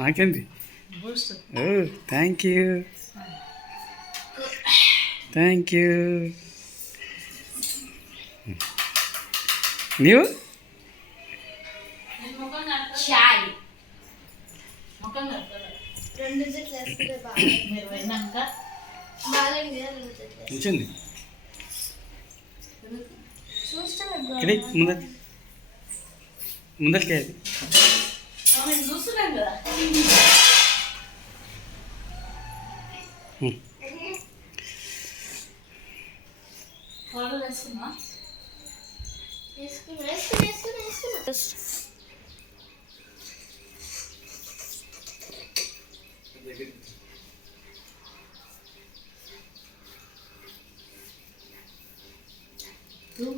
నాకేంది? ఓ thank you, thank you. నీవు నిల్చుంది ఇక్కడ ముందరికి అది చూస్తున్నాం కదా. పౌడర్ వేసుకున్నా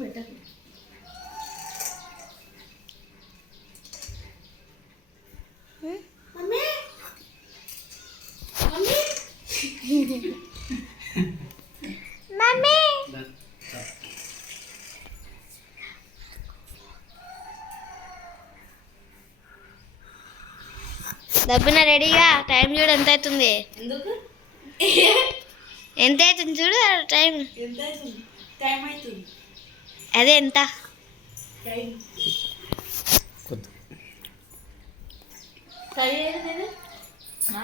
పెట్టకు. డబ్బున రెడీగా. టైం చూడు ఎంత అవుతుంది, ఎందుకు ఎంత అవుతుంది చూడు టైం. ఎంత అవుతుంది? టైం అవుతుంది. అదే ఎంత టైం కొద్ది సరే.